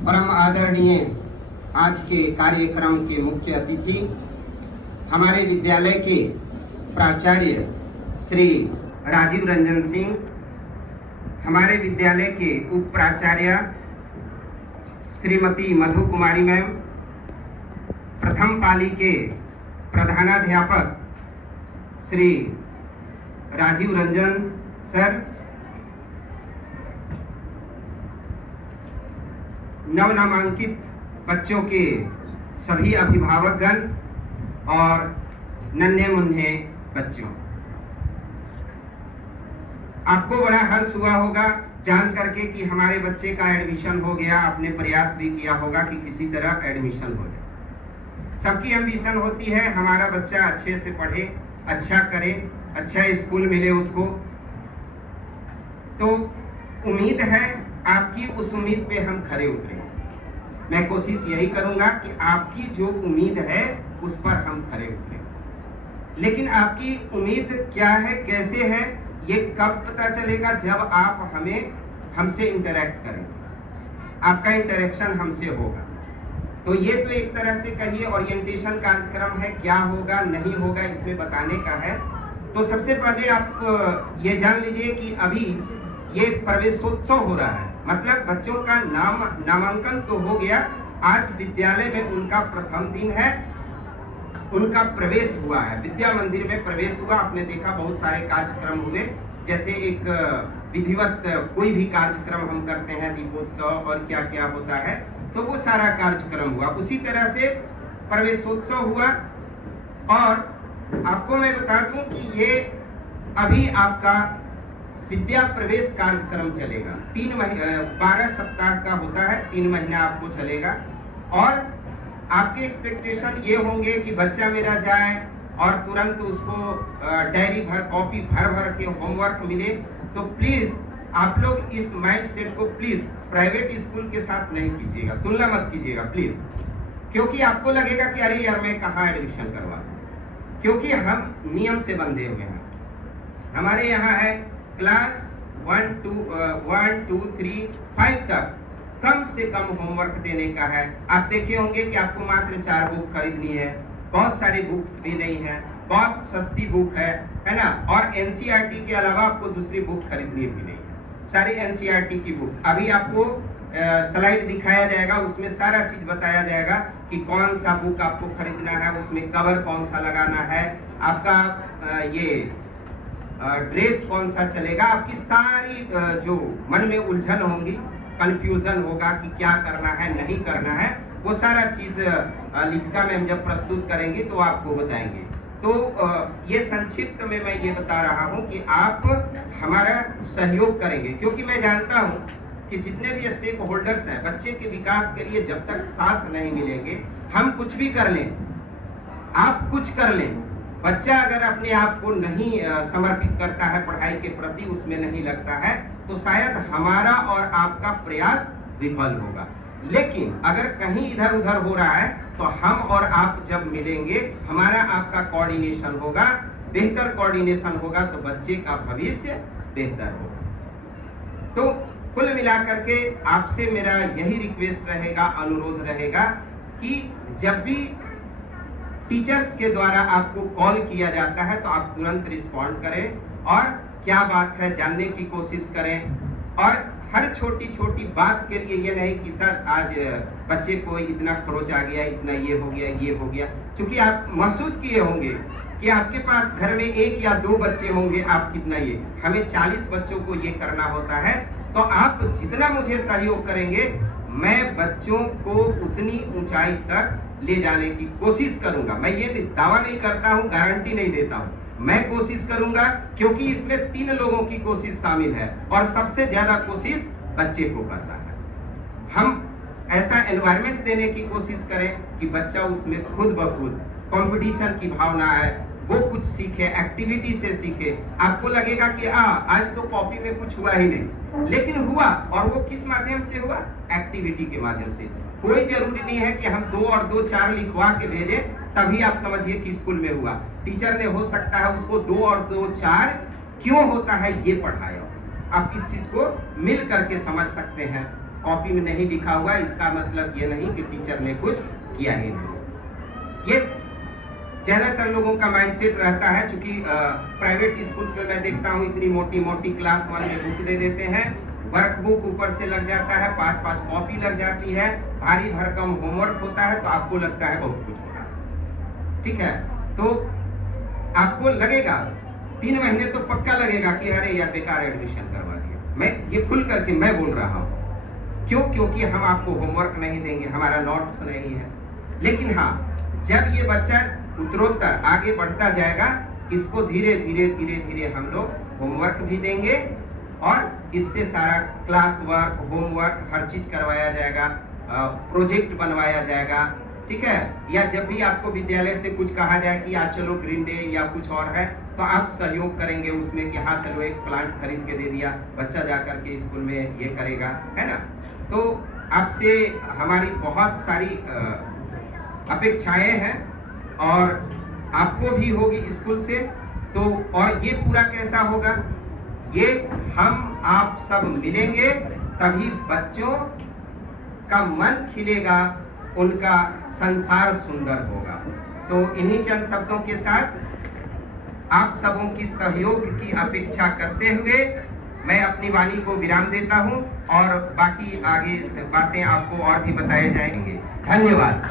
परम आदरणीय आज के कार्यक्रम के मुख्य अतिथि हमारे विद्यालय के प्राचार्य श्री राजीव रंजन सिंह, हमारे विद्यालय के उप प्राचार्य श्रीमती मधु कुमारी मैम, प्रथम पाली के प्रधानाध्यापक श्री राजीव रंजन सर, नवनामांकित बच्चों के सभी अभिभावकगण और नन्हे मुन्ने बच्चों, आपको बड़ा हर्ष हुआ होगा जान करके कि हमारे बच्चे का एडमिशन हो गया। आपने प्रयास भी किया होगा कि किसी तरह एडमिशन हो जाए। सबकी एम्बिशन होती है हमारा बच्चा अच्छे से पढ़े, अच्छा करे, अच्छा स्कूल मिले उसको। तो उम्मीद है आपकी उस उम्मीद पे हम खरे उतरे। मैं कोशिश यही करूंगा कि आपकी जो उम्मीद है उस पर हम खरे उतरे। लेकिन आपकी उम्मीद क्या है, कैसे है, ये कब पता चलेगा? जब आप हमसे इंटरेक्ट करेंगे, आपका इंटरेक्शन हमसे होगा। तो ये तो एक तरह से कहिए ओरिएंटेशन कार्यक्रम है, क्या होगा नहीं होगा इसमें बताने का है। तो सबसे पहले आप ये जान लीजिए कि अभी ये प्रवेशोत्सव हो रहा है, मतलब बच्चों का नामांकन तो हो गया। आज विद्यालय में उनका प्रथम दिन है, उनका प्रवेश हुआ है, विद्या मंदिर में प्रवेश हुआ। आपने देखा बहुत सारे कार्यक्रम हुए, जैसे एक विधिवत कोई भी कार्यक्रम हम करते हैं, दीपोत्सव और क्या क्या होता है, तो वो सारा कार्यक्रम हुआ। उसी तरह से प्रवेशोत्सव हुआ। और आपको मैं बता दूं कि ये अभी आपका विद्या प्रवेश कार्यक्रम चलेगा। 12 सप्ताह का होता है, 3 महीना आपको चलेगा। और आपके एक्सपेक्टेशन ये होंगे कि बच्चा मेरा जाए और तुरंत उसको डायरी भर, कॉपी भर भर के होमवर्क मिले। तो प्लीज आप लोग इस माइंड सेट को प्लीज प्राइवेट स्कूल के साथ नहीं कीजिएगा, तुलना मत कीजिएगा प्लीज। क्योंककि आपको लगेगा कि अरे यार मैं कहाँ एडमिशन करवा दूं, क्योंकि हम नियम से बंधे हुए हैं। हमारे यहाँ है क्लास 1, 2, 3, 5 तक कम से कम होमवर्क देने का है। आप देखे होंगे कि आपको मात्र 4 बुक खरीदनी है, बहुत सारी बुक्स भी नहीं है, बहुत सस्ती बुक है ना। और एनसीईआरटी के अलावा आपको दूसरी बुक खरीदनी भी नहीं है, सारी एनसीईआरटी की बुक। अभी आपको स्लाइड दिखाया जाएगा, उसमें सारा चीज बताया जाएगा कि कौन सा बुक आपको खरीदना है, उसमें कवर कौन सा लगाना है, आपका ये ड्रेस कौन सा चलेगा। आपकी सारी जो मन में उलझन होंगी, कंफ्यूजन होगा कि क्या करना है नहीं करना है, वो सारा चीज लिपिका मैम जब प्रस्तुत करेंगे तो आपको बताएंगे। तो ये संक्षिप्त में मैं ये बता रहा हूँ कि आप हमारा सहयोग करेंगे, क्योंकि मैं जानता हूँ कि जितने भी स्टेक होल्डर्स हैं बच्चे के विकास के लिए जब तक साथ नहीं मिलेंगे, हम कुछ भी कर लें, आप कुछ कर लें, बच्चा अगर अपने आप को नहीं समर्पित करता है पढ़ाई के प्रति, उसमें नहीं लगता है, तो शायद हमारा और आपका प्रयास विफल होगा। लेकिन अगर कहीं इधर उधर हो रहा है तो हम और आप जब मिलेंगे, हमारा आपका कोऑर्डिनेशन होगा, बेहतर कोऑर्डिनेशन होगा, तो बच्चे का भविष्य बेहतर होगा। तो कुल मिलाकर के आपसे मेरा यही रिक्वेस्ट रहेगा, अनुरोध रहेगा कि जब भी टीचर्स के द्वारा आपको कॉल किया जाता है तो आप तुरंत रिस्पॉन्ड करें और क्या बात है जानने की कोशिश करें। और हर छोटी छोटी बात के लिए ये नहीं कि सर आज बच्चे को इतना खरोच आ गया, इतना ये हो गया, ये हो गया। क्योंकि आप महसूस किए होंगे कि आपके पास घर में 1 या 2 बच्चे होंगे, आप कितना ये, हमें 40 बच्चों को ये करना होता है। तो आप जितना मुझे सहयोग करेंगे, मैं बच्चों को उतनी ऊंचाई तक ले जाने की कोशिश करूंगा। मैं ये दावा नहीं करता हूं, गारंटी नहीं देता हूं, मैं कोशिश करूंगा, क्योंकि इसमें 3 लोगों की कोशिश शामिल है और सबसे ज्यादा कोशिश बच्चे को करना है। हम ऐसा एनवायरनमेंट देने की कोशिश करें कि बच्चा उसमें खुद ब खुद कंपटीशन की भावना है, वो कुछ सीखे, एक्टिविटी से सीखे। आपको लगेगा कि आज तो कॉपी में कुछ हुआ ही नहीं, लेकिन हुआ, और वो किस माध्यम से हुआ? एक्टिविटी के माध्यम से। कोई जरूरी नहीं है कि हम 2 और 2 4 लिखवा के भेजें तभी आप समझिए कि स्कूल में हुआ। टीचर ने हो सकता है उसको 2 और 2 4 क्यों होता है ये पढ़ाया। आप इस चीज को मिल करके समझ सकते हैं। कॉपी में नहीं लिखा हुआ, इसका मतलब ये नहीं कि टीचर ने कुछ किया ही नहीं। ये ज्यादातर लोगों का माइंडसेट रहता है, क्योंकि प्राइवेट स्कूल्स में मैं देखता हूँ इतनी मोटी मोटी क्लास 1 में बुक दे देते हैं, वर्क बुक ऊपर से लग जाता है, 5-5 कॉपी लग जाती है, भारी भरकम होमवर्क होता है, तो आपको लगता है बहुत कुछ हो रहा है। ठीक है, तो आपको लगेगा 3 महीने तो पक्का लगेगा कि अरे यार बेकार एडमिशन करवा दिया। मैं ये खुल करके मैं बोल रहा हूँ, क्यों? क्योंकि हम आपको होमवर्क नहीं देंगे, हमारा नोट्स नहीं है। लेकिन हाँ, जब ये बच्चा उत्तरोत्तर आगे बढ़ता जाएगा, इसको धीरे धीरे धीरे धीरे हम लोग होमवर्क भी देंगे और इससे सारा क्लास वर्क, होमवर्क हर चीज करवाया जाएगा, प्रोजेक्ट बनवाया जाएगा। ठीक है, या जब भी आपको विद्यालय से कुछ कहा जाए कि आज चलो ग्रीन डे या कुछ और है, तो आप सहयोग करेंगे उसमें कि हाँ चलो एक प्लांट खरीद के दे दिया, बच्चा जाकर के स्कूल में ये करेगा, है ना। तो आपसे हमारी बहुत सारी अपेक्षाएं हैं और आपको भी होगी स्कूल से। तो और ये पूरा कैसा होगा, ये हम आप सब मिलेंगे तभी बच्चों का मन खिलेगा, उनका संसार सुंदर होगा। तो इन्हीं चंद शब्दों के साथ आप सबों की सहयोग की अपेक्षा करते हुए मैं अपनी वाणी को विराम देता हूं और बाकी आगे से बातें आपको और भी बताए जाएंगे। धन्यवाद।